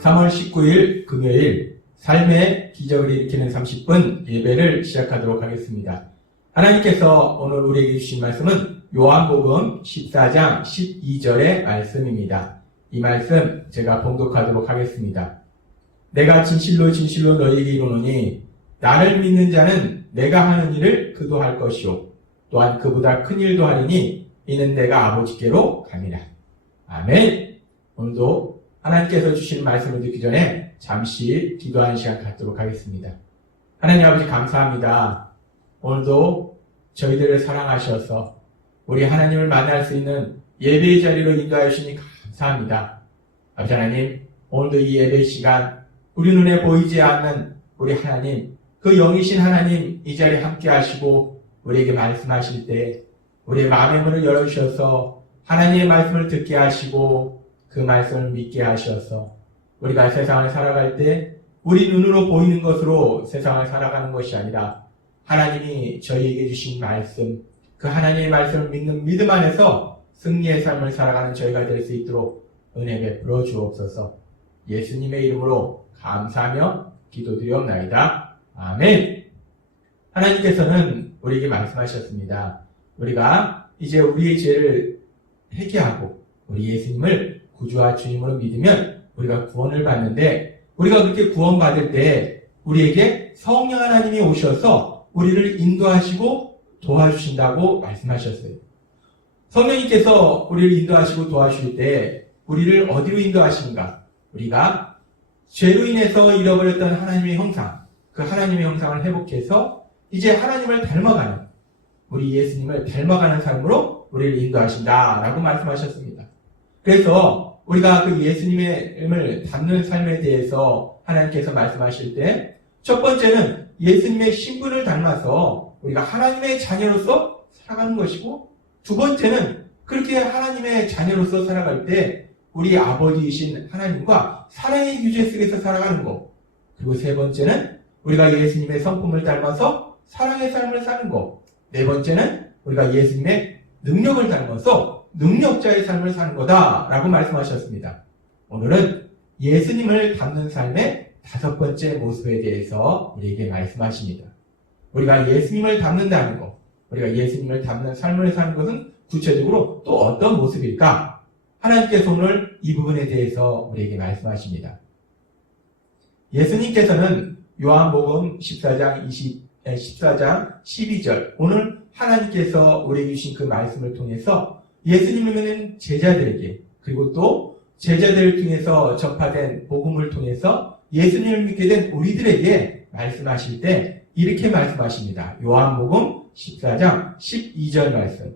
3월 19일 금요일 삶의 기적을 일으키는 30분 예배를 시작하도록 하겠습니다. 하나님께서 오늘 우리에게 주신 말씀은 요한복음 14장 12절의 말씀입니다. 이 말씀 제가 봉독하도록 하겠습니다. 내가 진실로 진실로 너희에게 이르노니 나를 믿는 자는 내가 하는 일을 그도 할 것이요 또한 그보다 큰 일도 하리니 이는 내가 아버지께로 가니라. 아멘. 오늘도 하나님께서 주신 말씀을 듣기 전에 잠시 기도하는 시간 갖도록 하겠습니다. 하나님 아버지 감사합니다. 오늘도 저희들을 사랑하셔서 우리 하나님을 만날 수 있는 예배의 자리로 인도하여 주시니 감사합니다. 아버지 하나님, 오늘도 이 예배 시간 우리 눈에 보이지 않는 우리 하나님, 그 영이신 하나님 이 자리에 함께 하시고 우리에게 말씀하실 때 우리의 마음의 문을 열어주셔서 하나님의 말씀을 듣게 하시고 그 말씀을 믿게 하셔서 우리가 세상을 살아갈 때 우리 눈으로 보이는 것으로 세상을 살아가는 것이 아니라 하나님이 저희에게 주신 말씀, 그 하나님의 말씀을 믿는 믿음 안에서 승리의 삶을 살아가는 저희가 될 수 있도록 은혜 베풀어 주옵소서. 예수님의 이름으로 감사하며 기도드리옵나이다. 아멘. 하나님께서는 우리에게 말씀하셨습니다. 우리가 이제 우리의 죄를 회개하고 우리 예수님을 구주와 주님으로 믿으면 우리가 구원을 받는데, 우리가 그렇게 구원받을 때 우리에게 성령 하나님이 오셔서 우리를 인도하시고 도와주신다고 말씀하셨어요. 성령님께서 우리를 인도하시고 도와주실 때 우리를 어디로 인도하시는가? 우리가 죄로 인해서 잃어버렸던 하나님의 형상, 그 하나님의 형상을 회복해서 이제 하나님을 닮아가는, 우리 예수님을 닮아가는 삶으로 우리를 인도하신다라고 말씀하셨습니다. 그래서 우리가 그 예수님을 닮는 삶에 대해서 하나님께서 말씀하실 때 첫 번째는 예수님의 신분을 닮아서 우리가 하나님의 자녀로서 살아가는 것이고, 두 번째는 그렇게 하나님의 자녀로서 살아갈 때 우리 아버지이신 하나님과 사랑의 유죄 속에서 살아가는 것, 그리고 세 번째는 우리가 예수님의 성품을 닮아서 사랑의 삶을 사는 것, 네 번째는 우리가 예수님의 능력을 닮아서 능력자의 삶을 사는 거다라고 말씀하셨습니다. 오늘은 예수님을 닮는 삶의 다섯 번째 모습에 대해서 우리에게 말씀하십니다. 우리가 예수님을 닮는다는 것, 우리가 예수님을 닮는 삶을 사는 것은 구체적으로 또 어떤 모습일까? 하나님께서 오늘 이 부분에 대해서 우리에게 말씀하십니다. 예수님께서는 요한복음 14장 12절, 오늘 하나님께서 우리에게 주신 그 말씀을 통해서 예수님을 믿는 제자들에게, 그리고 또 제자들을 통해서 전파된 복음을 통해서 예수님을 믿게 된 우리들에게 말씀하실 때 이렇게 말씀하십니다. 요한복음 14장 12절 말씀.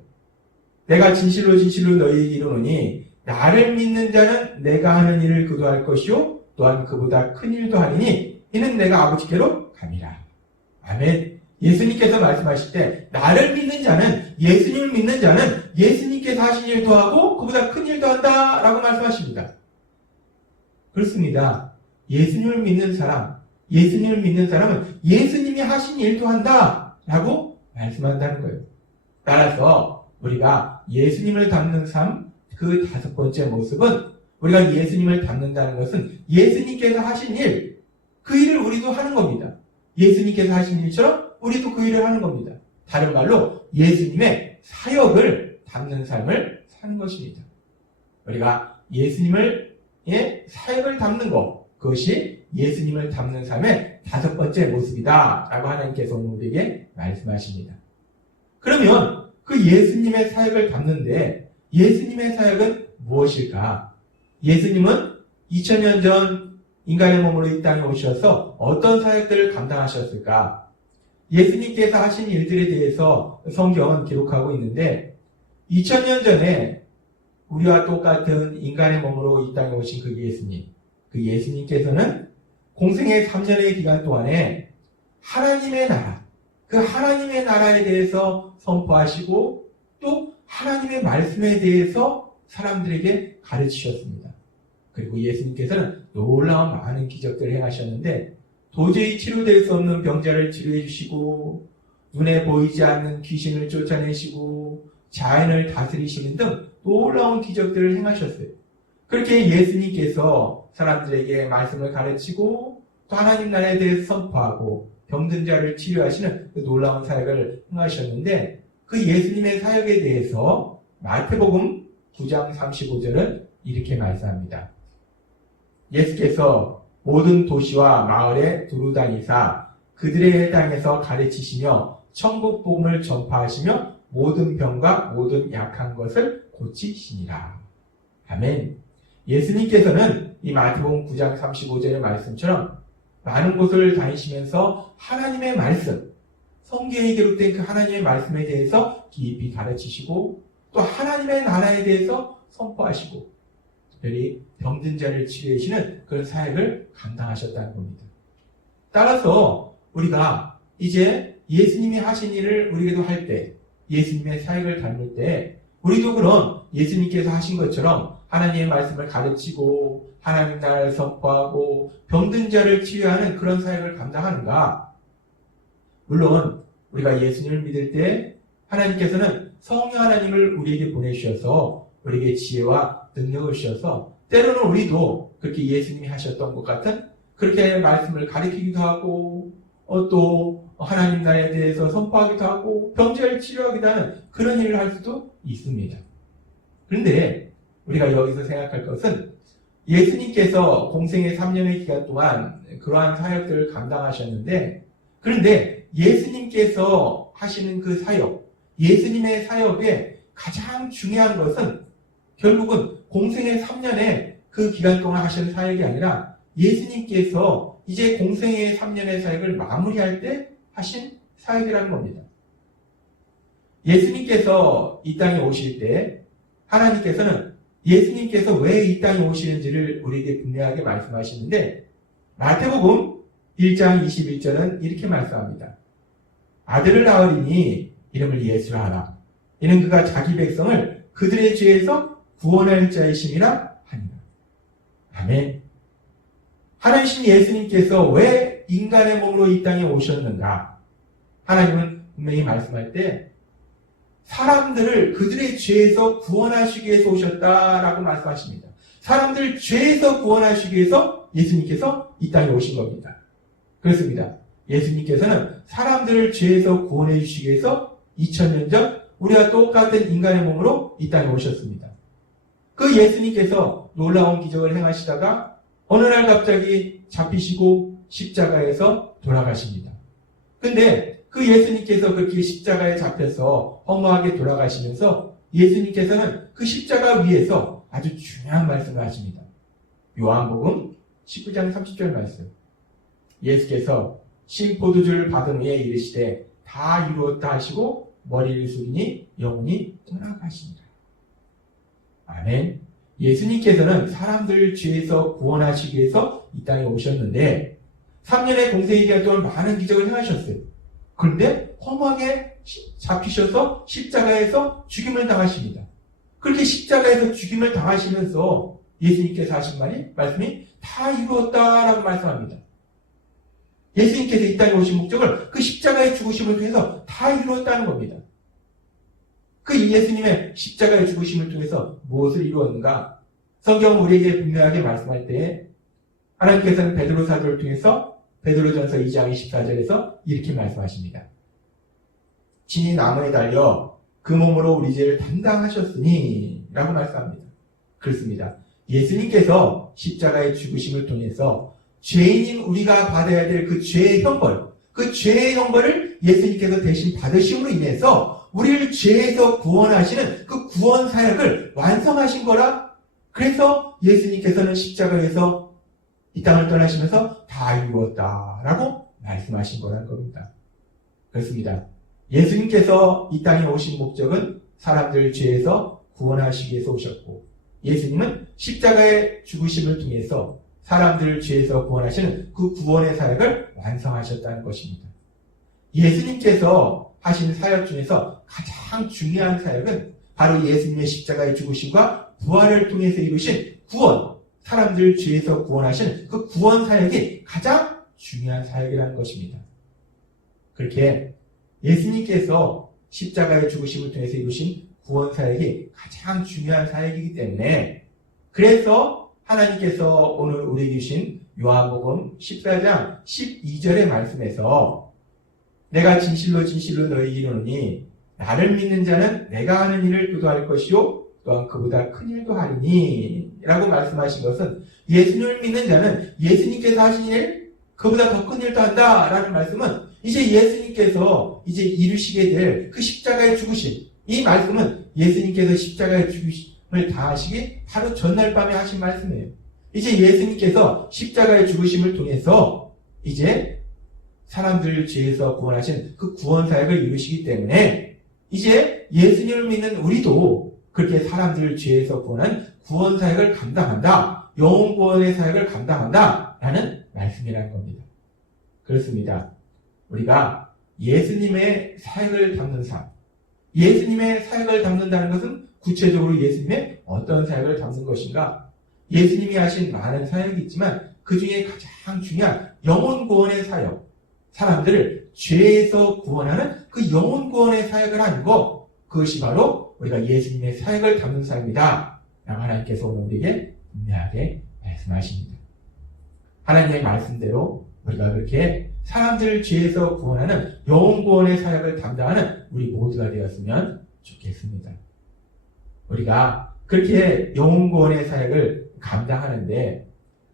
내가 진실로 진실로 너희에게 이르노니 나를 믿는 자는 내가 하는 일을 그도 할 것이요 또한 그보다 큰 일도 하리니 이는 내가 아버지께로 감이라. 아멘. 예수님께서 말씀하실 때 나를 믿는 자는, 예수님을 믿는 자는 예수님께서 하신 일도 하고 그보다 큰 일도 한다라고 말씀하십니다. 그렇습니다. 예수님을 믿는 사람, 예수님을 믿는 사람은 예수님이 하신 일도 한다라고 말씀한다는 거예요. 따라서 우리가 예수님을 닮는 삶, 그 다섯 번째 모습은, 우리가 예수님을 닮는다는 것은 예수님께서 하신 일, 그 일을 우리도 하는 겁니다. 예수님께서 하신 일처럼 우리도 그 일을 하는 겁니다. 다른 말로 예수님의 사역을 닮는 삶을 사는 것입니다. 우리가 예수님의 사역을 닮는 것, 그것이 예수님을 닮는 삶의 다섯 번째 모습이다 라고 하나님께서 오늘 우리에게 말씀하십니다. 그러면 그 예수님의 사역을 닮는데 예수님의 사역은 무엇일까? 예수님은 2000년 전 인간의 몸으로 이 땅에 오셔서 어떤 사역들을 감당하셨을까? 예수님께서 하신 일들에 대해서 성경은 기록하고 있는데 2000년 전에 우리와 똑같은 인간의 몸으로 이 땅에 오신 그 예수님, 그 예수님께서는 공생의 3년의 기간 동안에 하나님의 나라, 그 하나님의 나라에 대해서 선포하시고 또 하나님의 말씀에 대해서 사람들에게 가르치셨습니다. 그리고 예수님께서는 놀라운 많은 기적들을 행하셨는데 도저히 치료될 수 없는 병자를 치료해 주시고 눈에 보이지 않는 귀신을 쫓아내시고 자연을 다스리시는 등 놀라운 기적들을 행하셨어요. 그렇게 예수님께서 사람들에게 말씀을 가르치고 또 하나님 나라에 대해서 선포하고 병든 자를 치료하시는 그 놀라운 사역을 행하셨는데 그 예수님의 사역에 대해서 마태복음 9장 35절은 이렇게 말씀합니다. 예수께서 모든 도시와 마을에 두루다니사 그들의 해당에서 가르치시며 천국 복음을 전파하시며 모든 병과 모든 약한 것을 고치시니라. 아멘. 예수님께서는 이 마태복음 9장 35절의 말씀처럼 많은 곳을 다니시면서 하나님의 말씀, 성경에 기록된 그 하나님의 말씀에 대해서 깊이 가르치시고 또 하나님의 나라에 대해서 선포하시고 특별히 병든 자를 치료하시는 그런 사역을 감당하셨다는 겁니다. 따라서 우리가 이제 예수님이 하신 일을 우리에게도 할 때, 예수님의 사역을 다닐 때 우리도 그런 예수님께서 하신 것처럼 하나님의 말씀을 가르치고 하나님 나라를 선포하고 병든 자를 치유하는 그런 사역을 감당하는가? 물론 우리가 예수님을 믿을 때 하나님께서는 성령 하나님을 우리에게 보내주셔서 우리에게 지혜와 능력을 주셔서 때로는 우리도 그렇게 예수님이 하셨던 것 같은 그렇게 말씀을 가르치기도 하고 또 하나님 나라에 대해서 선포하기도 하고 병자를 치료하기도 하는 그런 일을 할 수도 있습니다. 그런데 우리가 여기서 생각할 것은 예수님께서 공생의 3년의 기간 동안 그러한 사역들을 감당하셨는데 그런데 예수님께서 하시는 그 사역, 예수님의 사역의 가장 중요한 것은 결국은 공생의 3년의 그 기간 동안 하신 사역이 아니라 예수님께서 이제 공생의 3년의 사역을 마무리할 때 하신 사역이라는 겁니다. 예수님께서 이 땅에 오실 때 하나님께서는 예수님께서 왜 이 땅에 오시는지를 우리에게 분명하게 말씀하시는데 마태복음 1장 21절은 이렇게 말씀합니다. 아들을 낳으리니 이름을 예수라 하라. 이는 그가 자기 백성을 그들의 죄에서 구원할 자이심이라 하니라. 아멘. 하나님 예수님께서 왜 인간의 몸으로 이 땅에 오셨는가? 하나님은 분명히 말씀할 때 사람들을 그들의 죄에서 구원하시기 위해서 오셨다라고 말씀하십니다. 사람들 죄에서 구원하시기 위해서 예수님께서 이 땅에 오신 겁니다. 그렇습니다. 예수님께서는 사람들을 죄에서 구원해 주시기 위해서 2000년 전 우리와 똑같은 인간의 몸으로 이 땅에 오셨습니다. 그 예수님께서 놀라운 기적을 행하시다가 어느 날 갑자기 잡히시고 십자가에서 돌아가십니다. 근데 그 예수님께서 그렇게 십자가에 잡혀서 허무하게 돌아가시면서 예수님께서는 그 십자가 위에서 아주 중요한 말씀을 하십니다. 요한복음 19장 30절 말씀. 예수께서 신포도주를 받은 후에 이르시되 다 이루었다 하시고 머리를 숙이니 영혼이 떠나가시니라. 아멘. 예수님께서는 사람들 죄에서 구원하시기 위해서 이 땅에 오셨는데 3년의 공생의 기간 동안 많은 기적을 행하셨어요. 그런데 허무하게 잡히셔서 십자가에서 죽임을 당하십니다. 그렇게 십자가에서 죽임을 당하시면서 예수님께서 하신 말씀이 다 이루었다라고 말씀합니다. 예수님께서 이 땅에 오신 목적을 그 십자가의 죽으심을 통해서 다 이루었다는 겁니다. 그 예수님의 십자가의 죽으심을 통해서 무엇을 이루었는가? 성경은 우리에게 분명하게 말씀할 때 하나님께서는 베드로 사도를 통해서 베드로전서 2장 24절에서 이렇게 말씀하십니다. 친히 나무에 달려 그 몸으로 우리 죄를 담당하셨으니 라고 말씀합니다. 그렇습니다. 예수님께서 십자가의 죽으심을 통해서 죄인인 우리가 받아야 될 그 죄의 형벌, 그 죄의 형벌을 예수님께서 대신 받으심으로 인해서 우리를 죄에서 구원하시는 그 구원 사역을 완성하신 거라. 그래서 예수님께서는 십자가에서 이 땅을 떠나시면서 다 이루었다라고 말씀하신 거라는 겁니다. 그렇습니다. 예수님께서 이 땅에 오신 목적은 사람들 죄에서 구원하시기 위해서 오셨고 예수님은 십자가의 죽으심을 통해서 사람들을 죄에서 구원하시는 그 구원의 사역을 완성하셨다는 것입니다. 예수님께서 하신 사역 중에서 가장 중요한 사역은 바로 예수님의 십자가의 죽으심과 부활을 통해서 이루신 구원, 사람들 죄에서 구원하시는 그 구원 사역이 가장 중요한 사역이라는 것입니다. 그렇게 예수님께서 십자가의 죽으심을 통해서 이루신 구원 사역이 가장 중요한 사역이기 때문에 그래서 하나님께서 오늘 우리에게 주신 요한복음 14장 12절의 말씀에서 내가 진실로 진실로 너희에게 이르노니 나를 믿는 자는 내가 하는 일을 그도 할 것이요 또한 그보다 큰 일도 하리니 라고 말씀하신 것은 예수님을 믿는 자는 예수님께서 하신 일 그보다 더 큰 일도 한다 라는 말씀은 이제 예수님께서 이제 이루시게 될 그 십자가의 죽으심, 이 말씀은 예수님께서 십자가의 죽으심을 다하시기 바로 전날 밤에 하신 말씀이에요. 이제 예수님께서 십자가의 죽으심을 통해서 이제 사람들을 죄에서 구원하신 그 구원 사역을 이루시기 때문에 이제 예수님을 믿는 우리도 그렇게 사람들을 죄에서 구원한 구원 사역을 감당한다, 영혼 구원의 사역을 감당한다 라는 말씀이라는 겁니다. 그렇습니다. 우리가 예수님의 사역을 담는 삶, 예수님의 사역을 담는다는 것은 구체적으로 예수님의 어떤 사역을 담는 것인가? 예수님이 하신 많은 사역이 있지만 그 중에 가장 중요한 영혼 구원의 사역, 사람들을 죄에서 구원하는 그 영혼 구원의 사역을 하는 것, 그것이 바로 우리가 예수님의 사역을 담는 삶이다 라고 하나님께서 오늘 우리에게 분명하게 말씀하십니다. 하나님의 말씀대로 우리가 그렇게 사람들을 죄에서 구원하는 영혼 구원의 사역을 담당하는 우리 모두가 되었으면 좋겠습니다. 우리가 그렇게 영혼 구원의 사역을 감당하는데,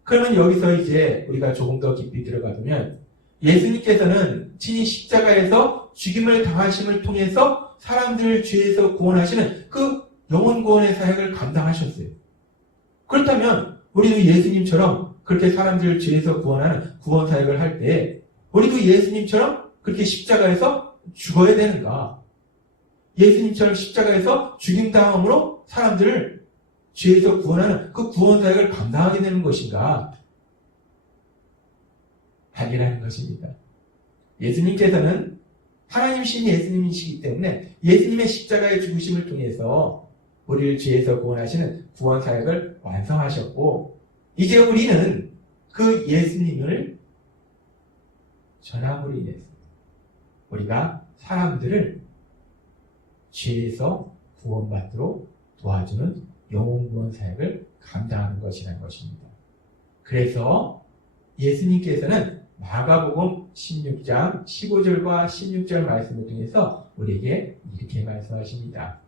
그러면 여기서 이제 우리가 조금 더 깊이 들어가보면 예수님께서는 친히 십자가에서 죽임을 당하심을 통해서 사람들을 죄에서 구원하시는 그 영혼 구원의 사역을 감당하셨어요. 그렇다면 우리도 예수님처럼 그렇게 사람들을 죄에서 구원하는 구원 사역을 할 때 우리도 예수님처럼 그렇게 십자가에서 죽어야 되는가? 예수님처럼 십자가에서 죽임당함으로 사람들을 죄에서 구원하는 그 구원 사역을 감당하게 되는 것인가? 아니라는 것입니다. 예수님께서는 하나님이신 예수님이시기 때문에 예수님의 십자가의 죽으심을 통해서 우리를 죄에서 구원하시는 구원 사역을 완성하셨고, 이제 우리는 그 예수님을 전함으로 인해서 우리가 사람들을 죄에서 구원받도록 도와주는 영혼 구원 사역을 감당하는 것이라는 것입니다. 그래서 예수님께서는 마가복음 16장 15절과 16절 말씀을 통해서 우리에게 이렇게 말씀하십니다.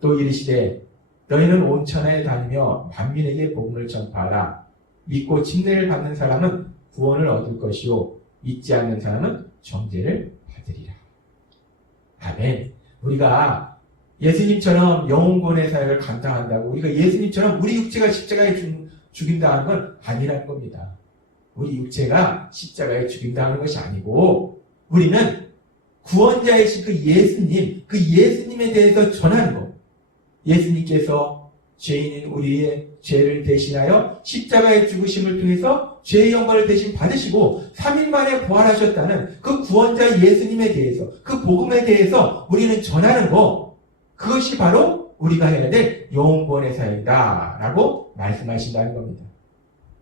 또 이르시되 너희는 온 천하에 다니며 만민에게 복음을 전파하라. 믿고 침례를 받는 사람은 구원을 얻을 것이요 믿지 않는 사람은 정죄를 받으리라. 아멘. 우리가 예수님처럼 영혼구원의 사역을 감당한다고 우리가 예수님처럼 우리 육체가 십자가에 죽임당하는 건 아니라는 겁니다. 우리 육체가 십자가에 죽임당하는 것이 아니고 우리는 구원자이신 그 예수님, 그 예수님에 대해서 전하는 것. 예수님께서 죄인인 우리의 죄를 대신하여 십자가의 죽으심을 통해서 죄의 영광을 대신 받으시고 3일 만에 부활하셨다는 그 구원자 예수님에 대해서, 그 복음에 대해서 우리는 전하는 것, 그것이 바로 우리가 해야 될 영혼구원의 사역이다 라고 말씀하신다는 겁니다.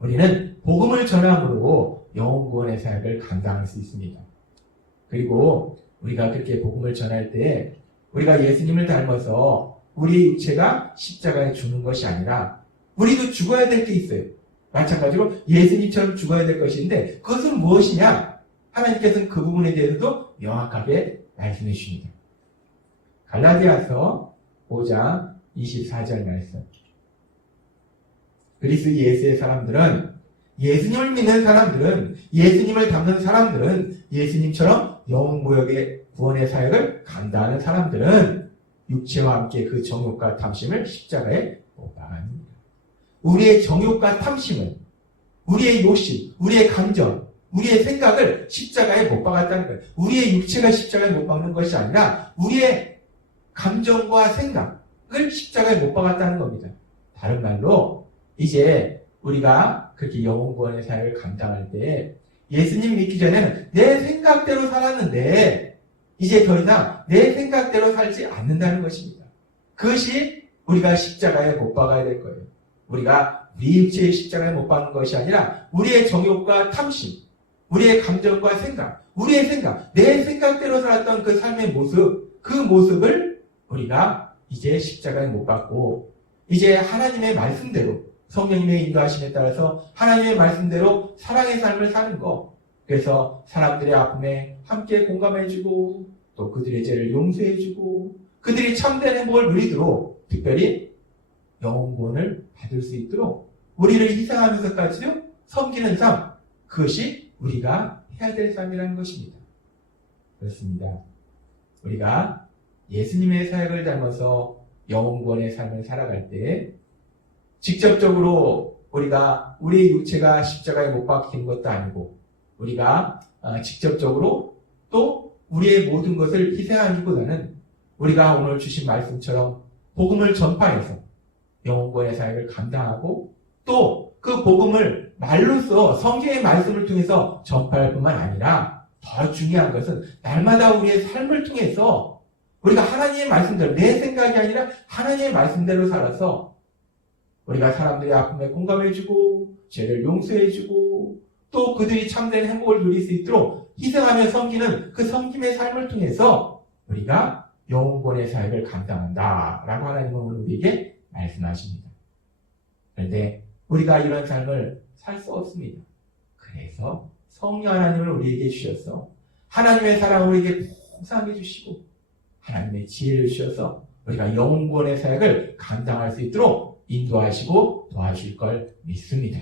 우리는 복음을 전함으로 영혼구원의 사역을 감당할 수 있습니다. 그리고 우리가 그렇게 복음을 전할 때 우리가 예수님을 닮아서 우리 육체가 십자가에 죽는 것이 아니라 우리도 죽어야 될 게 있어요. 마찬가지로 예수님처럼 죽어야 될 것인데 그것은 무엇이냐? 하나님께서는 그 부분에 대해서도 명확하게 말씀해 주십니다. 갈라디아서 5장 24절 말씀. 그리스도 예수의 사람들은, 예수님을 믿는 사람들은, 예수님을 닮는 사람들은, 예수님처럼 영혼구역의 구원의 사역을 감당하는 사람들은 육체와 함께 그 정욕과 탐심을 십자가에 못 박아냅니다. 우리의 정욕과 탐심은, 우리의 욕심, 우리의 감정, 우리의 생각을 십자가에 못 박았다는 거예요. 우리의 육체가 십자가에 못 박는 것이 아니라 우리의 감정과 생각을 십자가에 못 박았다는 겁니다. 다른 말로 이제 우리가 그렇게 영혼구원의 사역을 감당할 때 예수님 믿기 전에는 내 생각대로 살았는데 이제 더 이상 내 생각대로 살지 않는다는 것입니다. 그것이 우리가 십자가에 못 박아야 될 거예요. 우리가 우리 육체의 십자가에 못 박는 것이 아니라 우리의 정욕과 탐심, 우리의 감정과 생각, 우리의 생각, 내 생각대로 살았던 그 삶의 모습, 그 모습을 우리가 이제 십자가에 못 박고 이제 하나님의 말씀대로 성령님의 인도하심에 따라서 하나님의 말씀대로 사랑의 삶을 사는 것. 그래서 사람들의 아픔에 함께 공감해주고 또 그들의 죄를 용서해주고 그들이 참된 행복을 누리도록 특별히 영혼구원을 받을 수 있도록 우리를 희생하면서까지도 섬기는 삶, 그것이 우리가 해야 될 삶이라는 것입니다. 그렇습니다. 우리가 예수님의 사역을 닮아서 영혼구원의 삶을 살아갈 때 직접적으로 우리가 우리의 육체가 십자가에 못 박힌 것도 아니고 우리가 직접적으로 또 우리의 모든 것을 희생하기보다는 우리가 오늘 주신 말씀처럼 복음을 전파해서 영혼구원의 사역을 감당하고 또 그 복음을 말로써 성경의 말씀을 통해서 전파할 뿐만 아니라 더 중요한 것은 날마다 우리의 삶을 통해서 우리가 하나님의 말씀대로 내 생각이 아니라 하나님의 말씀대로 살아서 우리가 사람들의 아픔에 공감해주고 죄를 용서해주고 또 그들이 참된 행복을 누릴 수 있도록 희생하며 섬기는 그 섬김의 삶을 통해서 우리가 영혼구원의 사역을 감당한다라고 하나님은 오늘 우리에게 말씀하십니다. 그런데 우리가 이런 삶을 살 수 없습니다. 그래서 성령 하나님을 우리에게 주셔서 하나님의 사랑을 우리에게 풍성하게 주시고 하나님의 지혜를 주셔서 우리가 영혼구원의 사역을 감당할 수 있도록 인도하시고 도와줄 걸 믿습니다.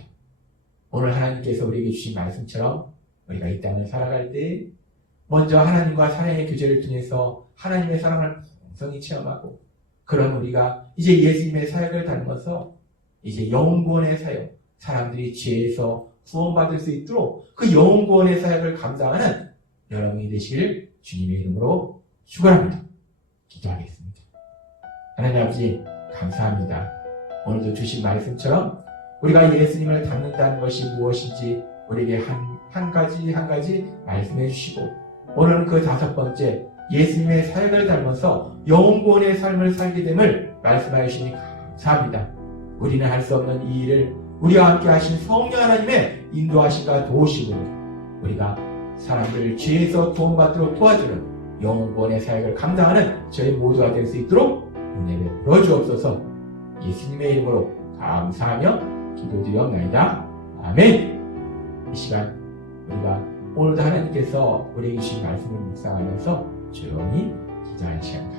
오늘 하나님께서 우리에게 주신 말씀처럼 우리가 이 땅을 살아갈 때 먼저 하나님과 사랑의 교제를 통해서 하나님의 사랑을 풍성히 체험하고 그런 우리가 이제 예수님의 사역을 닮아서 이제 영혼구원의 사역, 사람들이 죄에서 구원받을 수 있도록 그 영혼구원의 사역을 감당하는 여러분이 되시길 주님의 이름으로 축원합니다. 기도하겠습니다. 하나님 아버지 감사합니다. 오늘도 주신 말씀처럼 우리가 예수님을 닮는다는 것이 무엇인지 우리에게 한 가지 말씀해 주시고 오늘은 그 5번째 예수님의 사역을 닮아서 영혼구원의 삶을 살게 됨을 말씀하여 주시니 감사합니다. 우리는 할 수 없는 이 일을 우리와 함께 하신 성령 하나님의 인도하심과 도우심으로 우리가 사람들을 죄에서 구원받도록 도와주는 영혼구원의 사역을 감당하는 저희 모두가 될 수 있도록 은혜 베풀어 주옵소서. 예수님의 이름으로 감사하며 기도드리옵나이다. 아멘. 이 시간 우리가 오늘도 하나님께서 우리에게 주신 말씀을 묵상하면서 조용히 기도하는 시간